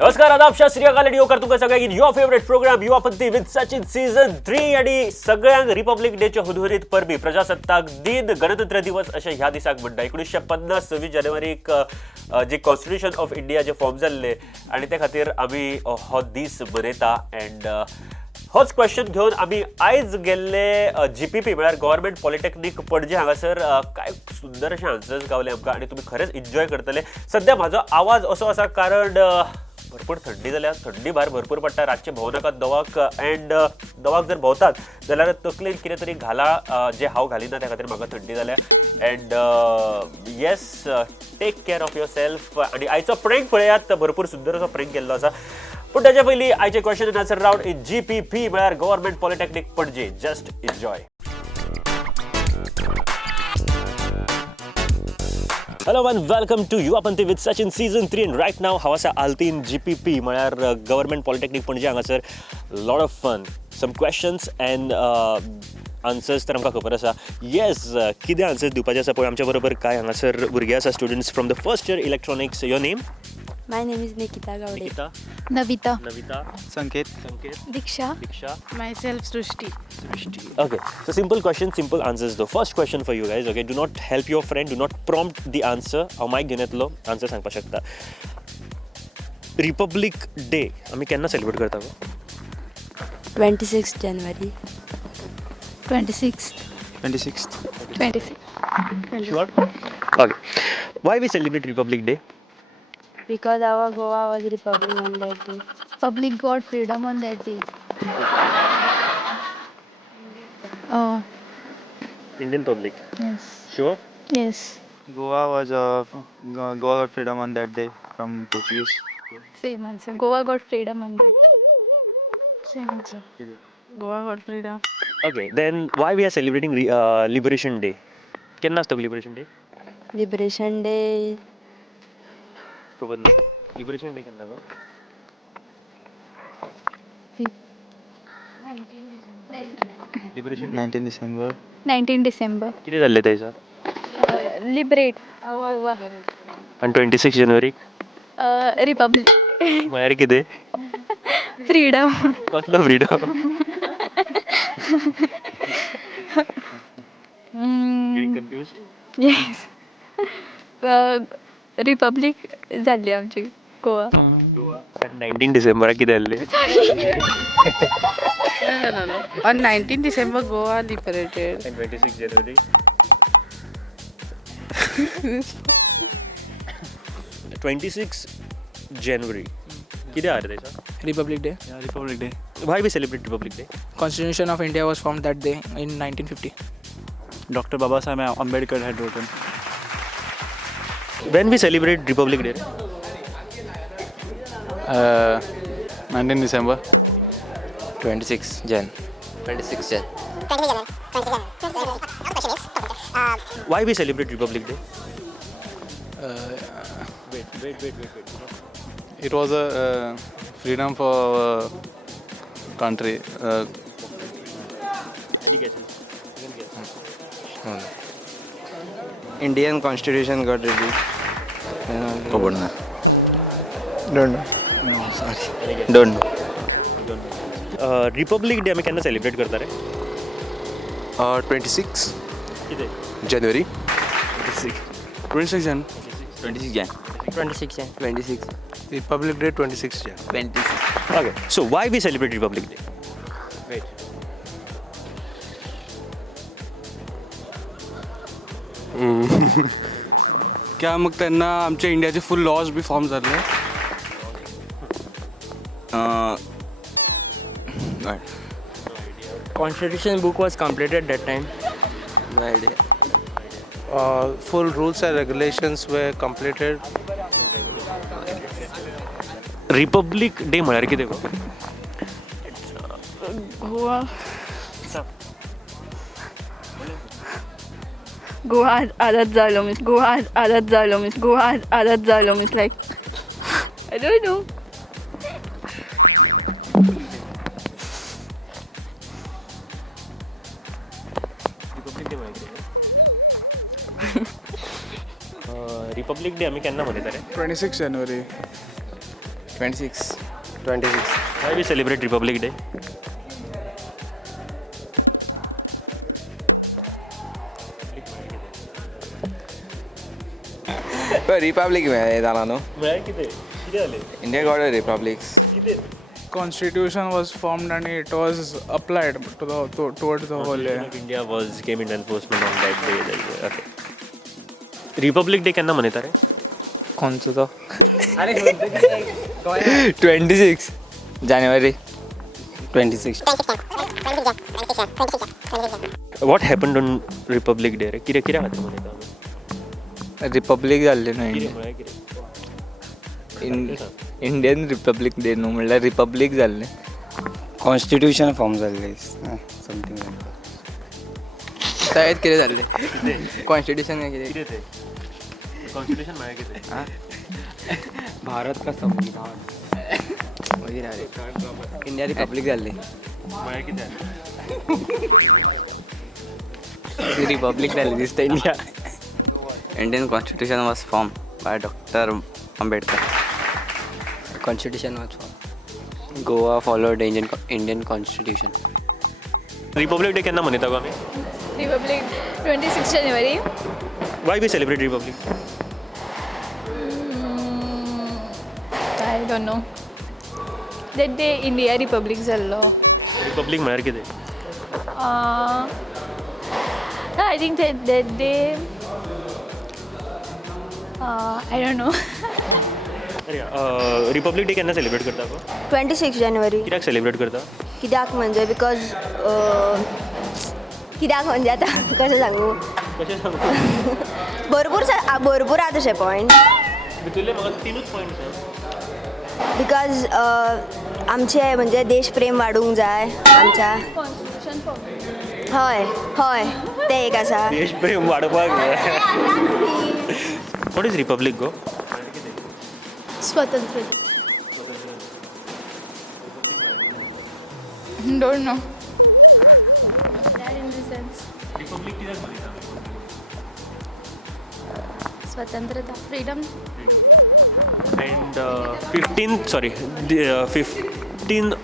नमस्कार आदाब सत श्री अकाल यो करतो सगळ्यांक in your favourite programme Yuvapanthi with Sachin season 3 आणि सगळ्यांक रिपब्लिक डेच्या हुदहुरीत परबी प्रजासत्ताक दिन गणतंत्र दिवस अशें ह्या दिसाक म्हणटा 1950 26 जानेवारीक जे कॉन्स्टिट्यूशन ऑफ इंडिया जे फॉर्म जाल्ले आणि त्या खातीर आमी हो दीस मनयता अँड होच क्वेश्चन घेवन आमी आयज गेल्ले जीपीपी म्हळ्यार गव्हर्मेंट पॉलिटेक्नीक पणजे हांगासर काय सुंदर अशे आन्सर्स गावले आमकां आणि तुमी खरेंच एन्जॉय करतले. सद्या म्हाजो आवाज असो आसा कारण भरपूर थंडी जाल्या, थंडी भायर भरपूर पडटा. रातचे भोंवनाकात दवाक अँड दवाक जर भोंवतात जाल्यार तकलेन कितें तरी घाला जे हांव घालिना त्या खातीर म्हाका थंडी जाल्या. And yes, take care of yourself. आणि आयचो प्रँक पळयात, भरपूर सुंदर असो प्रँक केल्लो आसा. पण त्याच्या पयलीं आयचे question and answer round in GPP म्हळ्यार government polytechnic Panaji. Just enjoy. Hello and welcome to Yuvapanthi with Sachin season 3 and right now हांव आसा आल्तीन जीपीपी म्हळ्यार गव्हर्मेंट पॉलिटेक्नीक पणजे हांगासर. Lot of fun, some questions and answers तर आमकां खबर आसा. येस, कितें आन्सर्स दिवपाचे आसा पळय आमच्या बरोबर कांय हांगासर भुरगे आसा, students from the first year electronics. Your name? My name is Nikita Gowde. Nikita, Navita. Navita, संकेत. Diksha. Diksha. Myself Srushti. Okay, so simple question, simple answers though. First question for you guys, okay? Do not help your friend, do not prompt the answer. हांव मायक घेवन येतलो, answer सांगपाक शकता. Republic day आमी केन्ना celebrate करता गो? 26 January. 26th. 26th. 26th. Sure? Okay. Why we celebrate Republic Day? Because our Goa was republic on that day. Public got freedom on that day. Indian public. Yes. Sure? Yes. Goa got freedom on that day from Portuguese. Same answer. Goa got freedom on that day. Same answer. Goa got freedom. Okay, then why we are celebrating Liberation Day? केन्ना असतो Liberation Day? Liberation Day. Liberation Day केन्ना गो? 19 December. 19 December. किती जाल्ले थंयसर? Liberate. आणि 26 January Republic. म्हळ्यार कितें? Freedom. कसलो फ्रीडम? कन्फ्यूज? Yes. Republic जाल्ली आमची गोवा. 19 डिसेंबराक कितें जाल्लें? No. On 19 December, Goa liberated. And 26 January? 26 January. कितें आहा रे थंयसर? Republic Day. Yeah, Republic Day. Why we celebrate Republic Day? Constitution of India was formed that day in 1950. Dr. Babasaheb Ambedkar had written. When we celebrate Republic Day? 19 December. 26 Jan. 26 Jan. Why we celebrate Republic Day? Wait. It was a freedom for our country. Any guesses? You can guess. Indian Constitution got ready. Don't know. No, sorry. Any guess? Don't know. Republic day आमी केन्ना celebrate करता रे? 26 कितें? January. 26 Jan. 26 Jan. 26 Jan. 26. Republic Day 26 Jan. 26. Okay, so why we celebrate Republic Day? Wait. क्या मग त्यांना आमच्या इंडियाचे full laws B form झाले? Constitution book was completed that time. No idea. Full rules and regulations were completed. Republic day म्हळ्यार कितें गो? Goa आजाद जालो means Goa आजाद जालो means Goa आजाद जालो means like I don't know. Republic day आमी केन्ना मनयता रे? 26 January. 26. 26. Why we celebrate Republic Day? Republic जाना नो किती झाले इंडिया गॉट अ रिपब्लिक किती Constitution was formed and it was applied to towards the whole. India was came in enforcement on that day. Okay. Republic day केन्ना मनयता रे? कोणचं तो? 26 January 26. What happened on Republic day रे? कितें कितें खातीर मनयता? रिपब्लीक जाल्ली न्हू कितें म्हळ्यार कितें? इंडियन रिपब्लीक डे न्हू म्हणल्यार रिपब्लीक जाल्लें. कॉन्स्टिट्यूशन फॉर्म जाल्लें समथींग लायक शाळेत कितें जाल्लें? कॉन्स्टिट्यूशन कितें? कितें तें? कॉन्स्टिट्यूशन म्हळ्यार कितें? भारत का संविधान इंडिया रिपब्लीक जाल्ली. म्हळ्यार कितें? रिपब्लीक जाल्ली दिसता India. Indian constitution was form by doctor Ambedkar. Constitution was formed. Goa followed Indian constitution. Republic day केन्ना मनयता गो आमी? Republic 26 January. Why we celebrate republic? I don't know. That day India Republic जाल्लो. रिपब्लिक म्हळ्यार कितें? I think that day I don't know. Republic day केन्ना celebrate करता गो? 26 जानेवारी. कित्याक सेलिब्रेट करता? कित्याक म्हणजे बिकॉज कित्याक म्हणजे आतां कशें सांगू कशें सांगू? भरपूर आहा तशे पॉयंट. भितरले म्हाका 3च पॉयंट सांग. बिकॉज आमचे म्हणजे देश प्रेम वाडूंक जाय आमच्या. Constitution formed. हय ते एक आसा. देश प्रेम वाडपाक जाय. वॉट इज रिपब्लिक गो? स्वतंत्र. Don't know. That in the sense. Republic कित्याक मनयता? स्वतंत्रता. Freedom. अँड 15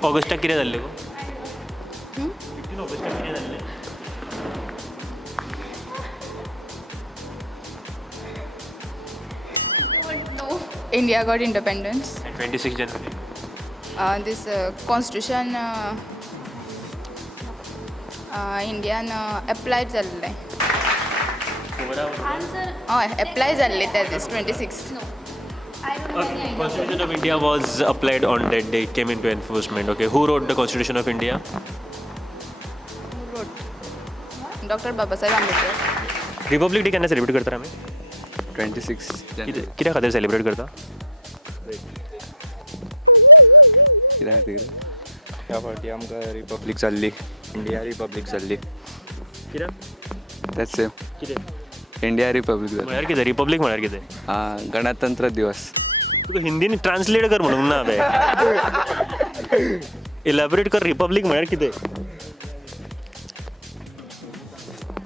ऑगस्टाक कितें जाल्लें गो? 15 ऑगस्टाक कितें जाल्लें? Don't know. India got independence. 26 January. This constitution Indian applied जाल्लें. apply जाल्लें त्या दीस 26. Constitution of India was applied on that day, came into enforcement. Okay, who wrote the Constitution of India? Dr. Babasaheb Ambedkar. Republic day केन्ना celebrate करता आमी? 26 कित्या खातीर celebrate करता? कित्या खातीर ह्या फावटी आमकां रिपब्लीक जाल्ली. इंडिया रिपब्लीक जाल्ली. कित्याक? That's same. कितें? इंडिया रिपब्लीक जाल्ली. म्हळ्यार कितें? रिपब्लीक म्हळ्यार कितें? गणतंत्र दिवस. तुका हिंदीन ट्रान्सलेट कर म्हणूंक ना हांवें. इलॅबोरेट कर. रिपब्लीक म्हळ्यार कितें?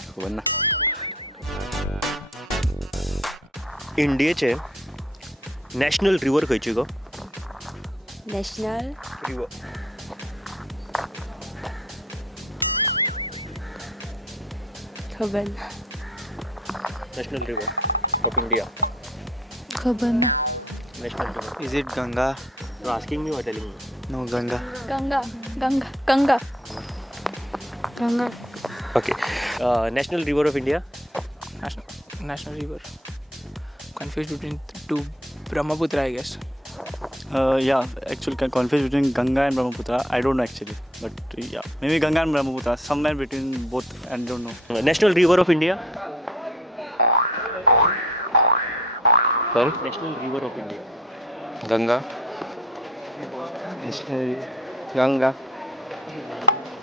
खबर ना. इंडियेचे नॅशनल रिवर खंयची गो? नॅशनल रिवर खबर ना. National river of India. खबर ना. National river. Is it Ganga? You're asking me or telling me? No, Ganga. Ganga. Okay. National river of India? National river. Confused between two. Brahmaputra, I guess. Yeah, actually confused between Ganga and Brahmaputra. I don't know actually, but yeah, maybe Ganga and Brahmaputra, somewhere between both. I don't know. National river of India? Sorry? National river of India. Ganga. Ganga.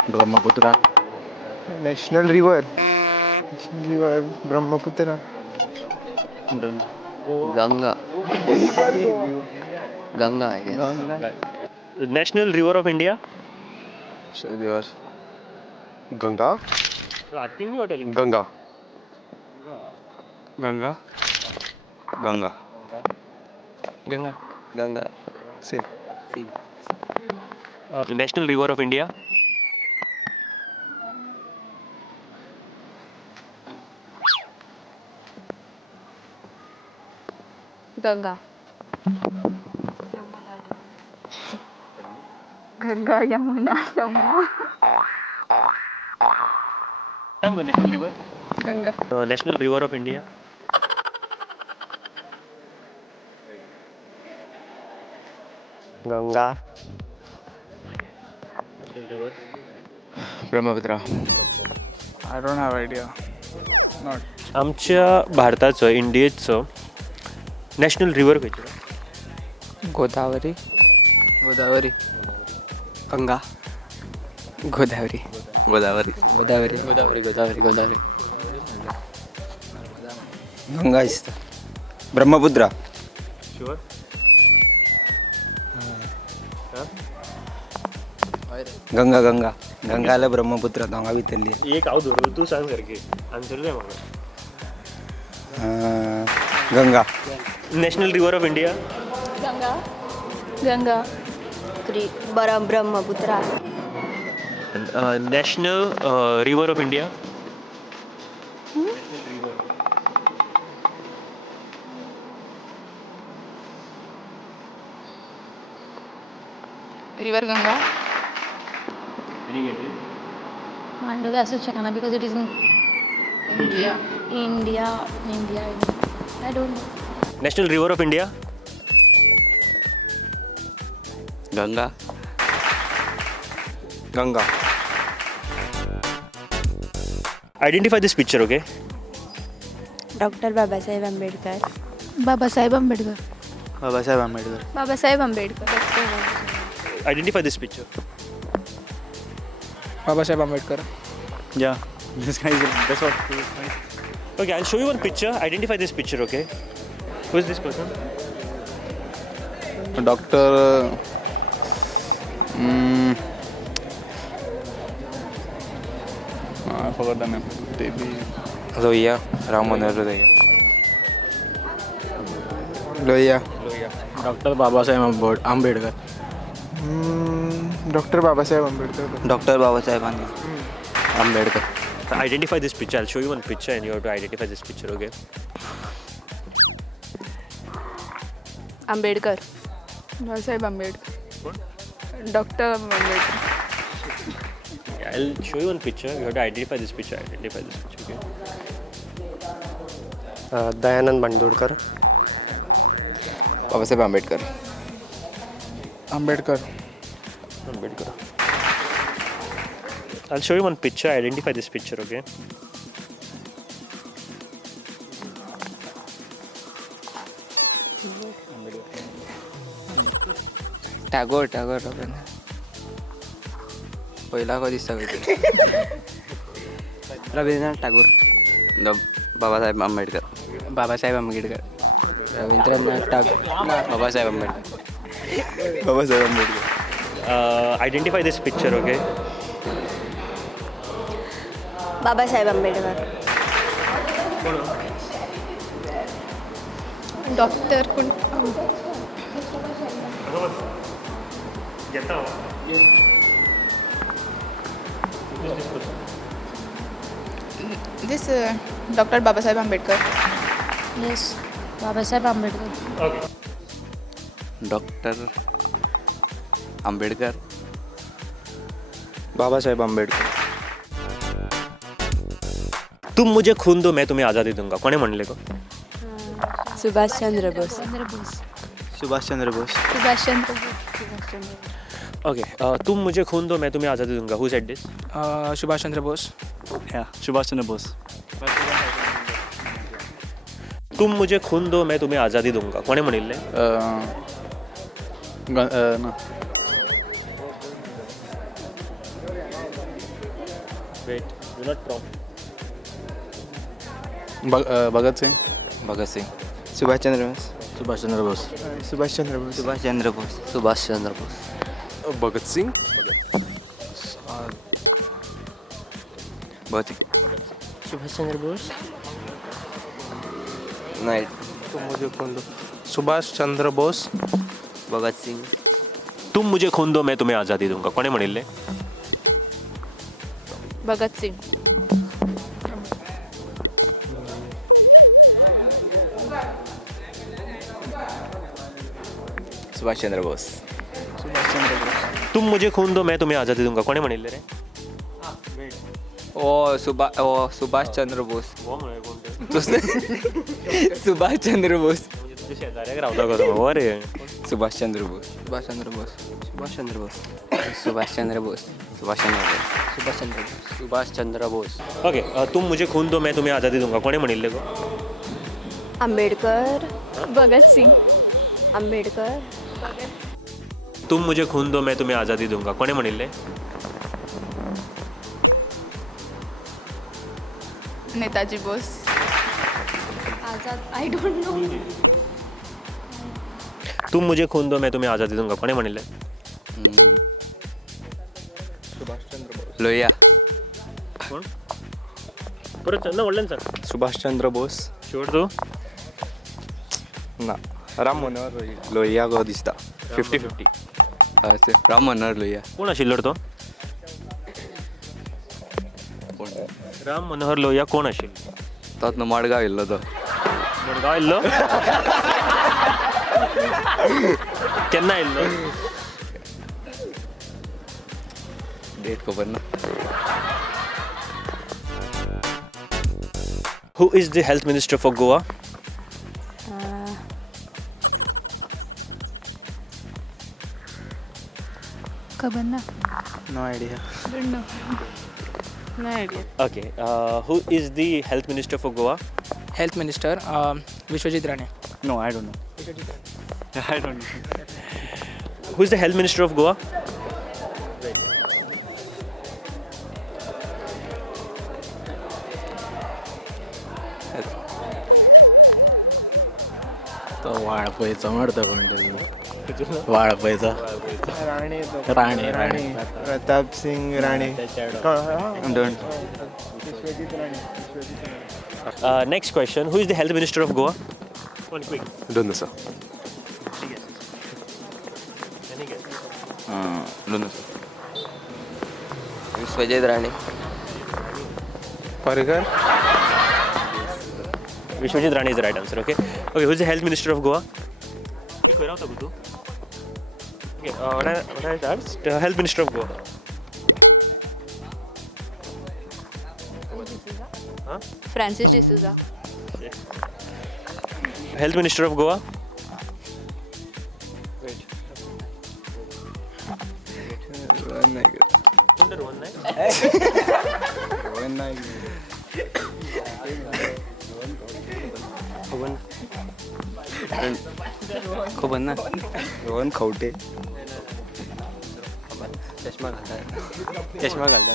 Brahmaputra. National river. Brahmaputra. Ganga. Ganga, I guess. The National river of India? River. Ganga. You're asking me or telling me? Ganga. Ganga. Ganga. Ganga. Ganga. Same. National river of India. Ganga. Ganga Yamuna national river. Ganga. National river of India. Ganga. Brahmaputra. I don't have idea. Not. आमच्या भारताचं इंडियेचं national river खंयची? Godavari. Godavari. Ganga. Godavari. Godavari. Godavari. Godavari. Godavari. Godavari. Ganga is Brahmaputra. Sure. Ganga Ganga गंगाला Brahmaputra दोंगा भितरली. एक हांव धरू तूं सांग सारकी answer दे म्हाका. Ganga. National river of India. Ganga. Ganga. Brahmaputra. National river of India. River Ganga. Mandal असू शकणार because it is in India. I don't know. National river of India. Ganga. Ganga. Identify this picture. Okay. Doctor Babasaheb Ambedkar. Babasaheb Ambedkar. Babasaheb Ambedkar. Babasaheb Ambedkar. Identify this picture. Babasaheb Ambedkar. Yeah, this guy is that's what. Okay, I'll show you one picture. Identify this picture, okay? Who is this person? Doctor I forgot the name. Lohia. Ram Manohar Lohia. Doctor Babasaheb Ambedkar. Doctor Babasaheb Ambedkar. Doctor Babasaheb Ambedkar. So identify this picture. I'll show you one picture and you have to identify this picture, okay? Ambedkar. Babasaheb Ambedkar. Doctor Ambedkar. Yeah, I'll show you one picture. You have to identify this picture. Identify this picture, okay? Dayanand Bandodkar. Babasaheb Ambedkar. Ambedkar. Ambedkar. I'll show you one picture. Identify this picture, okay? Tagore. Tagore. पहिला कधी दिसता Rabindranath Tagore. Babasaheb Ambedkar. Babasaheb Ambedkar. Rabindranath Tagore. Babasaheb Ambedkar. Babasaheb Ambedkar. Identify this picture, okay? Babasaheb Ambedkar. Doctor कोण? This Dr. Babasaheb Ambedkar. Yes, Babasaheb Ambedkar. Okay. Doctor Ambedkar. Babasaheb Ambedkar. तुम मुझे खून दो मैं तुम्हें आज़ादी दूंगा. कोणे म्हणले को? सुभाष चंद्र बोस. सुभाष चंद्र बोस. सुभाष चंद्र बोस. Okay. तुम मुझे खून दो मैं तुम्हें आज़ादी दूंगा. Who said this? Subhash Chandra Bose. Yeah, Subhash Chandra Bose. तुम मुझे खून दो मैं तुम्हें आज़ादी दूंगा. कोणे म्हणले? ना Wait. Do not prompt. Bhagat Singh. Bhagat Singh. Subhash Chandra Bose. Subhash Chandra Bose. Subhash Chandra Bose. Subhash Chandra Bose. Subhash Chandra Bose. Bhagat Singh. बहुत सुभाष चंद्र बोस. नाही. तुम मुझे कौन दो. सुभाष चंद्र बोस. भगत सिंग. तुम मुझे खून दो मैं तुम्हें आझादी दूंगा कोणे म्हणिल्लें? भगत सिंग. सुभाष चंद्र बोस. तुम मुझे खून दो मैं तुम्हें आझादी दूंगा कोणे म्हणिल्लें रे? सुभाष चंद्र बोस. सुभाष चंद्र बोस. शेजाऱ्याक रावता गो तूं, हो रे. सुभाष चंद्र बोस. सुभाष चंद्र बोस. सुभाष चंद्र बोस. सुभाष चंद्र बोस. सुभाष चंद्र बोस. सुभाष चंद्र बोस. सुभाष चंद्र बोस. ओके तुम मुझे खून दो मैं तुम्हें आझादी दूंगा कोणे म्हणिल्लें गो? आंबेडकर. भगत सिंग. आंबेडकर. तुम मुझे खून दो मैं तुम्हें आझादी दूंगा कोणे म्हणिल्लें? Netaji Bose. Azad. I don't know. तुम मुझे खून दो मैं तुम्हें आझादी दूंगा कोणे म्हणिल्लें? लोहिया. कोण? परत ना व्हडल्यान सांग. सुभाष चंद्र बोस. शेवट तू? ना राम मनोहर लोहिया गो दिसता. 50-50. राम मनोहर लोहिया. कोण आशिल्लो रे तो? राम मनोहर लोहिया कोण आशिल्लो? तोच न्हू मडगांव येयल्लो तो. मडगांव येयल्लो? केन्ना येयल्लो? डेट खबर ना. Who is the health minister for Goa? खबर ना. No idea. Don't know. No idea. Okay. Who is the health minister for Goa? Health minister Vishwajit Rane. No, I don't know. I don't know. Who is the health minister of Goa? तो वाळपयचा मरता कोण तरी. वाळपयचा Rane. Pratap Singh Rane. Don't. Next question. Who is the health minister of Goa? One quick. Don't know, sir. Vishwajit Rane. Pargar. Vishwajit Rane is the right answer. Okay. Okay. Who is the health minister of Goa? Okay. What I asked? Health minister of Goa. Francis D'Souza. Health minister of Goa. खबर ना. रोहन खवटे. चष्मा घालता.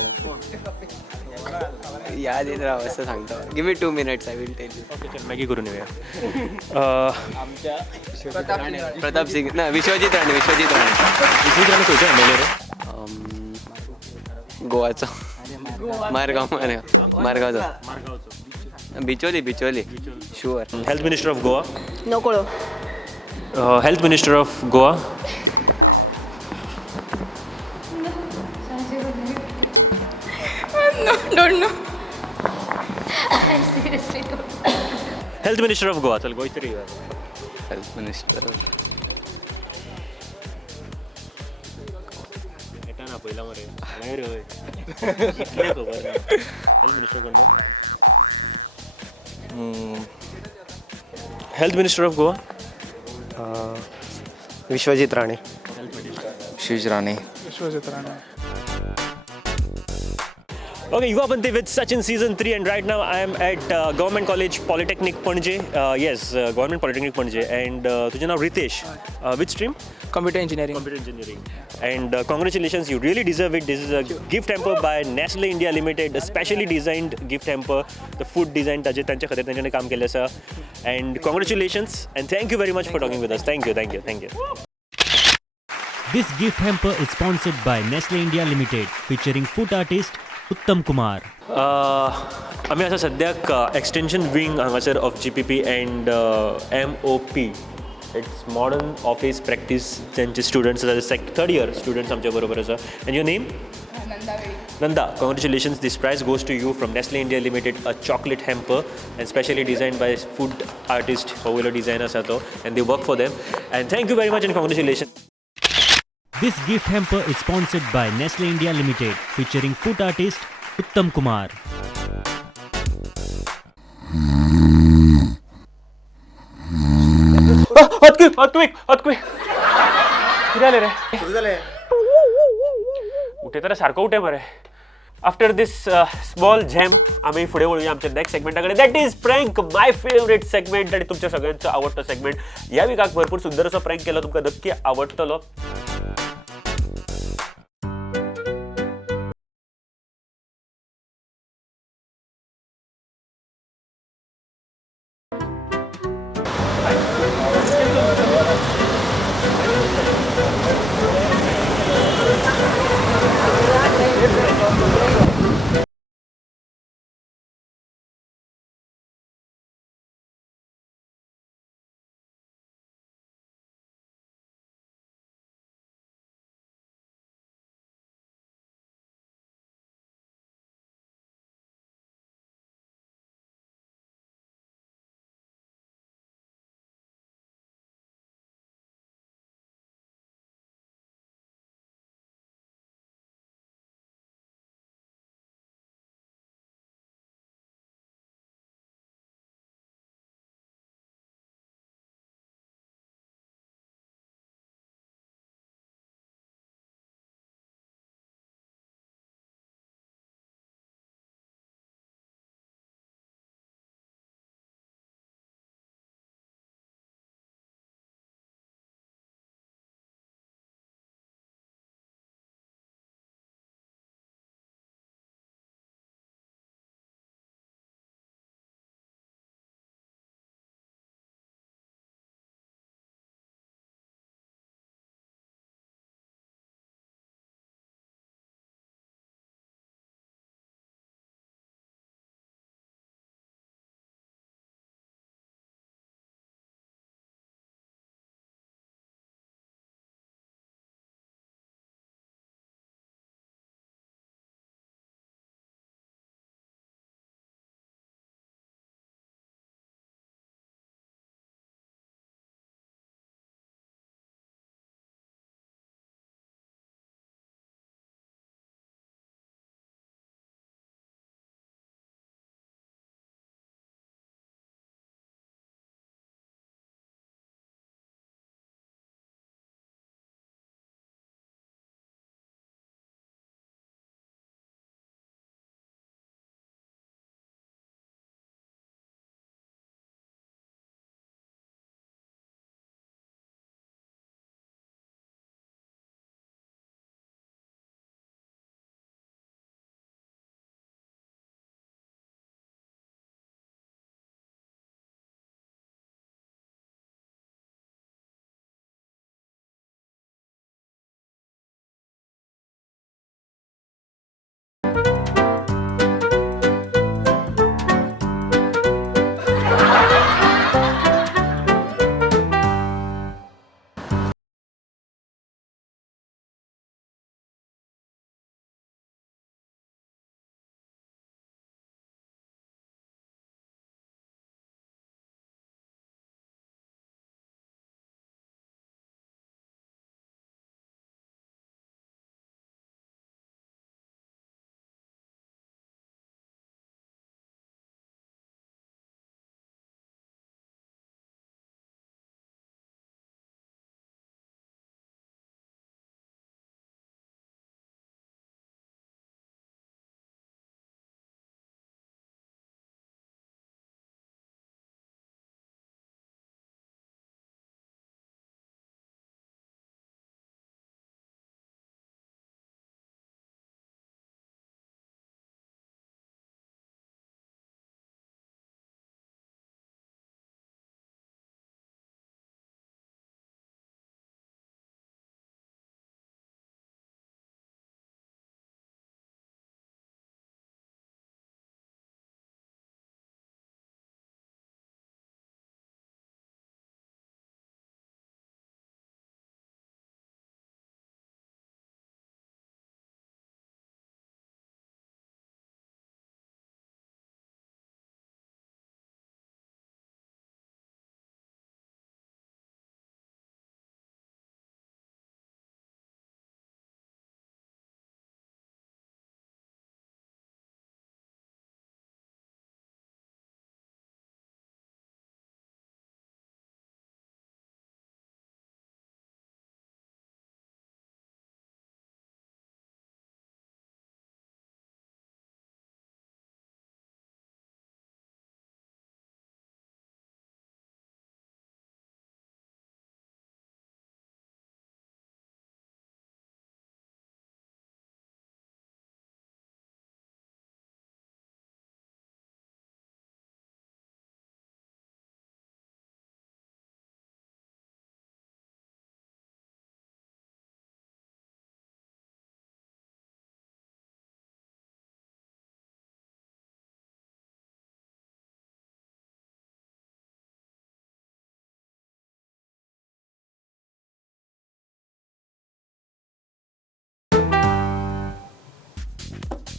याद येत राव असं सांगतो. Give me 2 minutes I will tell you. Maggi करून येऊया. प्रताप सिंग ना. विश्वजित राणे. विश्वजित राणे. विश्वजित राणे खंयचो एमएलए रे? गोवाचा. मारगावचा. Bicholim sure. Health minister of Goa. No कळो. Health minister of Goa. Don't know. Health minister of Goa. चल गोय तरी. Health minister. एटा ना पहिला मरे. नाही रे होय. इतले खबर ना. Health minister कोणते? Health minister of Goa. Vishwajit Rane. शिवज Rane. Vishwajit Rane. Okay, you are Bante with Sachin season 3 and right now I am at Government College Polytechnic Panje. Yes, Government Polytechnic Panje. And तुझे नाव Ritesh. Which stream? Computer engineering. Computer engineering. And congratulations, you really deserve it. This is a gift hamper by Nestle India Limited, a specially designed gift hamper. The food design ताजे त्यांच्या खातीर त्यांच्यानी काम केलें आसा. And congratulations and thank you very much for talking with us. Thank you. This gift hamper is sponsored by Nestle India Limited, featuring food artist उत्तम कुमार. आमी आसा सद्याक एक्सटेंशन विंग हांगासर of GPP and MOP it's modern office practice त्यांचे students third year students आमच्या बरोबर आसा and your name Nanda, congratulations. This prize goes to you from Nestle India Limited, a chocolate hamper and specially designed by food artist, Howler designer Sato, and they work for them. And thank you very much and congratulations. This gift hamper is sponsored by Nestle India Limited, featuring food artist Uttam Kumar. Earthquake! किती आले रे? उठे तर सारखं उठे मरे. After this small झॅम आम्ही पुढे वळूया आमच्या नेक्स्ट सेगमेंटाकडे. That is prank, my favourite segment आणि तुमच्या सगळ्यांचं आवडतं सेगमेंट. या विकाक भरपूर सुंदर असं प्रँक केलं तुमका नक्की आवडतलो.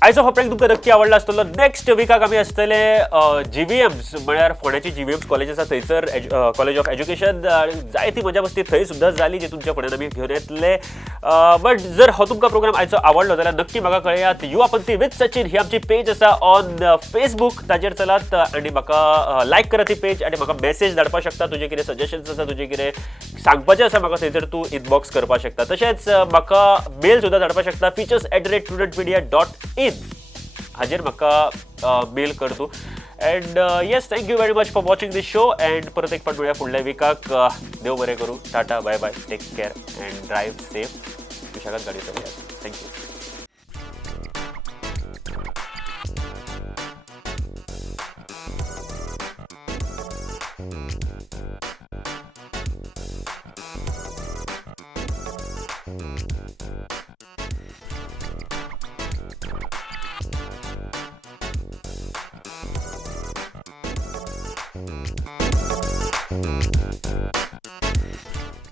आयचो हो प्रँक तुमकां नक्की आवडला आसतलो. नेक्स्ट विकाक आमी आसतले GVMs म्हळ्यार फोंड्याची GVMs कॉलेज आसा थंयसर कॉलेज ऑफ एज्युकेशन. जायती मजा मस्ती थंय सुद्दां जाली जी तुमच्या फुड्यान आमी घेवन येतले. बट जर हो तुमकां प्रोग्राम आयचो आवडलो जाल्यार नक्की म्हाका कळयात. युवापंथी विथ सचिन ही आमची पेज आसा ऑन फेसबुक, ताजेर चलात आनी म्हाका लायक करा ती पेज आनी म्हाका मेसेज धाडपाक शकता. तुजे कितें सजेशन्स आसा, तुजे कितें सांगपाचें आसा म्हाका थंयसर तूं इनबॉक्स करपाक शकता. तशेंच म्हाका मेल सुद्दां धाडपाक शकता features@studentmedia.in हाजेर म्हाका मेल कर तूं. And yes, thank you very much for watching this show. And परत एक फावट मेळुया फुडल्या विकाक. देव बरें करूं. Tata, bye bye, take care and drive safe. विशाखात गाडी चलयात. थँक्यू.